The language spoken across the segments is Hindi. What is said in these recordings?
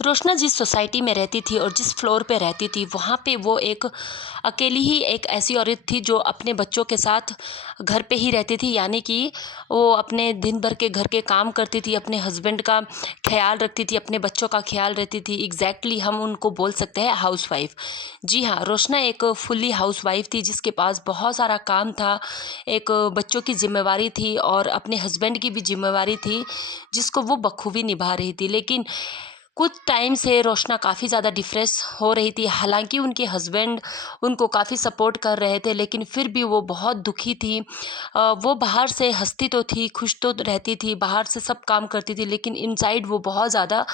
रोशना जिस सोसाइटी में रहती थी और जिस फ्लोर पे रहती थी, वहाँ पे वो एक अकेली ही एक ऐसी औरत थी जो अपने बच्चों के साथ घर पे ही रहती थी। यानी कि वो अपने दिन भर के घर के काम करती थी, अपने हस्बैंड का ख्याल रखती थी, अपने बच्चों का ख्याल रखती थी। एग्जैक्टली हम उनको बोल सकते हैं हाउसवाइफ। जी हाँ, रोशना एक फुल्ली हाउसवाइफ थी जिसके पास बहुत सारा काम था, एक बच्चों की जिम्मेवारी थी और अपने हस्बैंड की भी जिम्मेवारी थी, जिसको वो बखूबी निभा रही थी। लेकिन कुछ टाइम से रोशना काफ़ी ज़्यादा डिप्रेस हो रही थी। हालांकि उनके हस्बैंड उनको काफ़ी सपोर्ट कर रहे थे, लेकिन फिर भी वो बहुत दुखी थी। वो बाहर से हंसती तो थी, खुश तो रहती थी, बाहर से सब काम करती थी, लेकिन इनसाइड वो बहुत ज़्यादा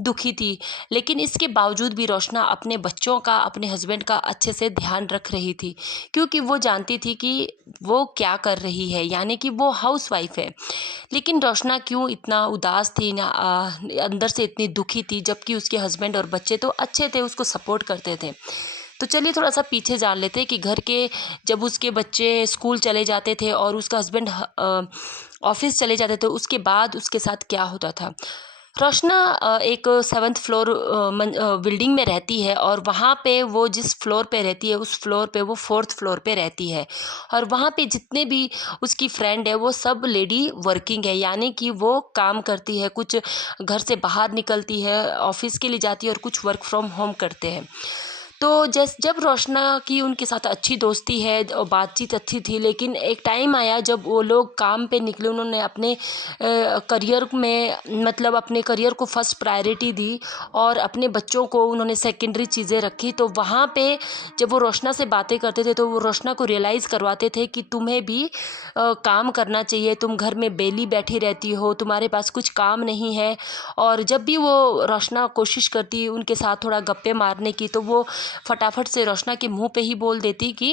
दुखी थी। लेकिन इसके बावजूद भी रोशना अपने बच्चों का, अपने हस्बैंड का अच्छे से ध्यान रख रही थी, क्योंकि वो जानती थी कि वो क्या कर रही है, यानी कि वो हाउसवाइफ है। लेकिन रोशना क्यों इतना उदास थी ना, अंदर से इतनी दुखी थी, जबकि उसके हस्बैंड और बच्चे तो अच्छे थे, उसको सपोर्ट करते थे। तो चलिए थोड़ा सा पीछे जान लेते हैं कि घर के जब उसके बच्चे स्कूल चले जाते थे और उसका हस्बैंड ऑफिस चले जाते थे, उसके बाद उसके साथ क्या होता था। रोशना एक 7th फ्लोर बिल्डिंग में रहती है और वहाँ पे वो जिस फ्लोर पे रहती है उस फ्लोर पे वो 4th फ्लोर पे रहती है। और वहाँ पे जितने भी उसकी फ्रेंड है वो सब लेडी वर्किंग है, यानी कि वो काम करती है, कुछ घर से बाहर निकलती है, ऑफिस के लिए जाती है और कुछ वर्क फ्रॉम होम करते हैं। तो जब रोशना की उनके साथ अच्छी दोस्ती है और बातचीत अच्छी थी, लेकिन एक टाइम आया जब वो लोग काम पे निकले, उन्होंने अपने करियर में, मतलब अपने करियर को फर्स्ट प्रायोरिटी दी और अपने बच्चों को उन्होंने सेकेंडरी चीज़ें रखी। तो वहाँ पे जब वो रोशना से बातें करते थे तो वो रोशना को रियलाइज़ करवाते थे कि तुम्हें भी काम करना चाहिए, तुम घर में बेली बैठी रहती हो, तुम्हारे पास कुछ काम नहीं है। और जब भी वो रोशना कोशिश करती उनके साथ थोड़ा गप्पे मारने की, तो वो फटाफट से रोशना के मुंह पे ही बोल देती कि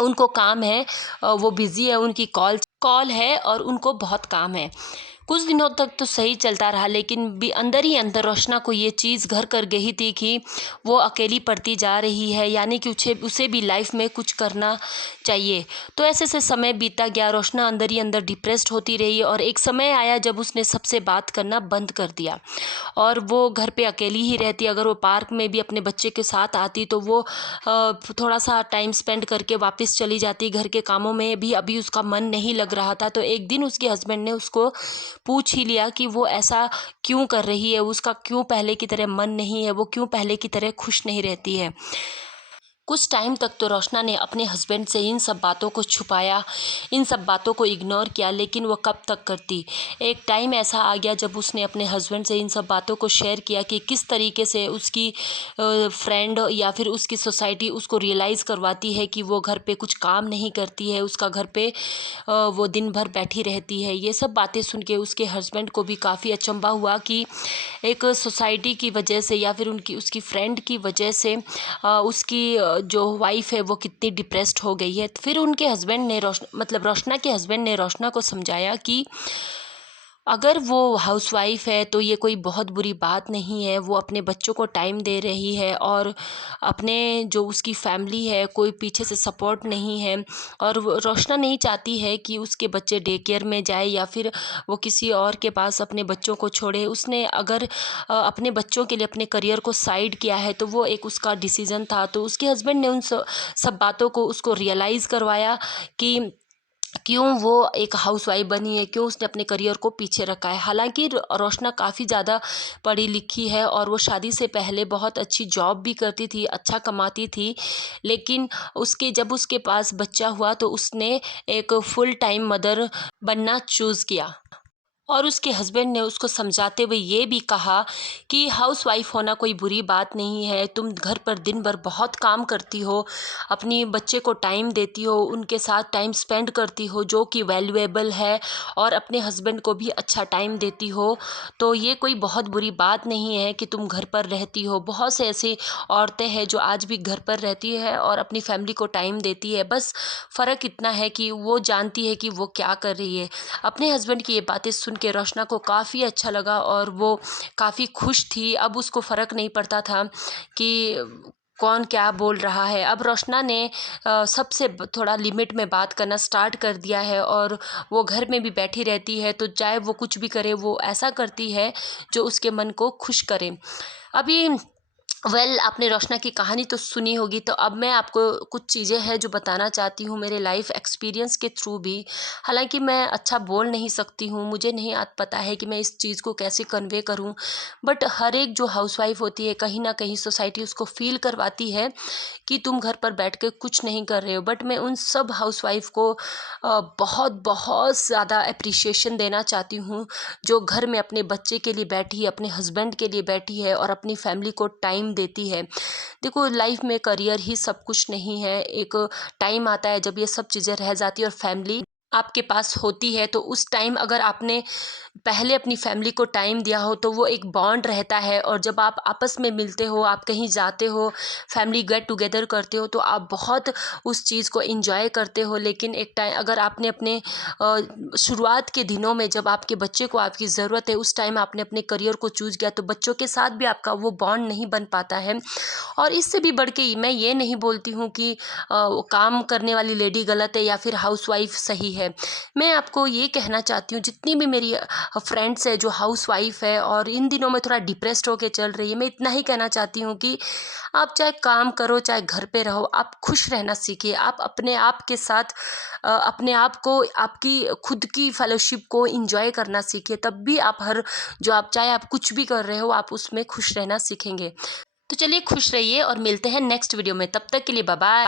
उनको काम है, वो बिज़ी है, उनकी कॉल कॉल है और उनको बहुत काम है। कुछ दिनों तक तो सही चलता रहा, लेकिन भी अंदर ही अंदर रोशना को ये चीज़ घर कर गई थी कि वो अकेली पड़ती जा रही है, यानी कि उसे उसे भी लाइफ में कुछ करना चाहिए। तो ऐसे से समय बीता गया, रोशना अंदर ही अंदर डिप्रेस्ड होती रही और एक समय आया जब उसने सबसे बात करना बंद कर दिया और वो घर पे अकेली ही रहती। अगर वो पार्क में भी अपने बच्चे के साथ आती तो वो थोड़ा सा टाइम स्पेंड करके वापस चली जाती। घर के कामों में भी अभी उसका मन नहीं लग रहा था। तो एक दिन उसके हस्बैंड ने उसको पूछ ही लिया कि वो ऐसा क्यों कर रही है, उसका क्यों पहले की तरह मन नहीं है, वो क्यों पहले की तरह खुश नहीं रहती है। कुछ टाइम तक तो रोशना ने अपने हस्बैंड से इन सब बातों को छुपाया, इन सब बातों को इग्नोर किया, लेकिन वो कब तक करती। एक टाइम ऐसा आ गया जब उसने अपने हस्बैंड से इन सब बातों को शेयर किया कि किस तरीके से उसकी फ्रेंड या फिर उसकी सोसाइटी उसको रियलाइज़ करवाती है कि वो घर पे कुछ काम नहीं करती है, उसका घर पे वो दिन भर बैठी रहती है। ये सब बातें सुन के उसके हस्बैंड को भी काफ़ी अचंभा हुआ कि एक सोसाइटी की वजह से या फिर उनकी उसकी फ्रेंड की वजह से उसकी जो वाइफ है वो कितनी डिप्रेस्ड हो गई है। फिर उनके हस्बैंड ने मतलब रोशना के हस्बैंड ने रोशना को समझाया कि अगर वो हाउसवाइफ है तो ये कोई बहुत बुरी बात नहीं है, वो अपने बच्चों को टाइम दे रही है और अपने जो उसकी फैमिली है कोई पीछे से सपोर्ट नहीं है। और रोशना नहीं चाहती है कि उसके बच्चे डे केयर में जाए या फिर वो किसी और के पास अपने बच्चों को छोड़े। उसने अगर अपने बच्चों के लिए अपने करियर को साइड किया है तो वो एक उसका डिसीज़न था। तो उसके हस्बैंड ने उन सब बातों को उसको रियलाइज़ करवाया कि क्यों वो एक हाउसवाइफ बनी है, क्यों उसने अपने करियर को पीछे रखा है। हालांकि रोशना काफ़ी ज़्यादा पढ़ी लिखी है और वो शादी से पहले बहुत अच्छी जॉब भी करती थी, अच्छा कमाती थी। लेकिन जब उसके पास बच्चा हुआ तो उसने एक फुल टाइम मदर बनना चूज़ किया। और उसके हस्बैंड ने उसको समझाते हुए ये भी कहा कि हाउसवाइफ होना कोई बुरी बात नहीं है, तुम घर पर दिन भर बहुत काम करती हो, अपनी बच्चे को टाइम देती हो, उनके साथ टाइम स्पेंड करती हो जो कि वैल्यूएबल है, और अपने हस्बैंड को भी अच्छा टाइम देती हो। तो ये कोई बहुत बुरी बात नहीं है कि तुम घर पर रहती हो। बहुत से ऐसी औरतें हैं जो आज भी घर पर रहती है और अपनी फैमिली को टाइम देती है, बस फ़र्क इतना है कि वो जानती है कि वो क्या कर रही है। अपने हस्बैंड की ये बातें सुन के रोशना को काफ़ी अच्छा लगा और वो काफ़ी खुश थी। अब उसको फ़र्क नहीं पड़ता था कि कौन क्या बोल रहा है। अब रोशना ने सबसे थोड़ा लिमिट में बात करना स्टार्ट कर दिया है और वो घर में भी बैठी रहती है, तो चाहे वो कुछ भी करे वो ऐसा करती है जो उसके मन को खुश करे। अभी आपने रोशना की कहानी तो सुनी होगी, तो अब मैं आपको कुछ चीज़ें हैं जो बताना चाहती हूँ मेरे लाइफ एक्सपीरियंस के थ्रू भी। हालांकि मैं अच्छा बोल नहीं सकती हूँ, मुझे नहीं पता है कि मैं इस चीज़ को कैसे कन्वे करूँ, बट हर एक जो हाउसवाइफ होती है कहीं ना कहीं सोसाइटी उसको फील करवाती है कि तुम घर पर बैठ के कुछ नहीं कर रहे हो। बट मैं उन सब हाउसवाइफ को बहुत बहुत ज़्यादा अप्रिशिएशन देना चाहती हूँ जो घर में अपने बच्चे के लिए बैठी है, अपने हस्बैंड के लिए बैठी है और अपनी फैमिली को टाइम देती है। देखो, लाइफ में करियर ही सब कुछ नहीं है। एक टाइम आता है जब ये सब चीज़ें रह जाती है और फैमिली आपके पास होती है, तो उस टाइम अगर आपने पहले अपनी फैमिली को टाइम दिया हो तो वो एक बॉन्ड रहता है। और जब आप आपस में मिलते हो, आप कहीं जाते हो, फैमिली गेट टुगेदर करते हो, तो आप बहुत उस चीज़ को एंजॉय करते हो। लेकिन एक टाइम अगर आपने अपने शुरुआत के दिनों में जब आपके बच्चे को आपकी ज़रूरत है उस टाइम आपने अपने करियर को चूज़ किया, तो बच्चों के साथ भी आपका वो बॉन्ड नहीं बन पाता है। और इससे भी बढ़ के मैं ये नहीं बोलती हूँ कि काम करने वाली लेडी गलत है या फिर हाउसवाइफ सही है। मैं आपको ये कहना चाहती हूँ, जितनी भी मेरी फ्रेंड्स है जो हाउसवाइफ है और इन दिनों में थोड़ा डिप्रेस्ड होके चल रही है, मैं इतना ही कहना चाहती हूँ कि आप चाहे काम करो चाहे घर पे रहो, आप खुश रहना सीखिए। आप अपने आप के साथ अपने आप को, आपकी खुद की फेलोशिप को इंजॉय करना सीखिए, तब भी आप हर जो आप चाहे आप कुछ भी कर रहे हो आप उसमें खुश रहना सीखेंगे। तो चलिए खुश रहिए और मिलते हैं नेक्स्ट वीडियो में। तब तक के लिए बाय बाय।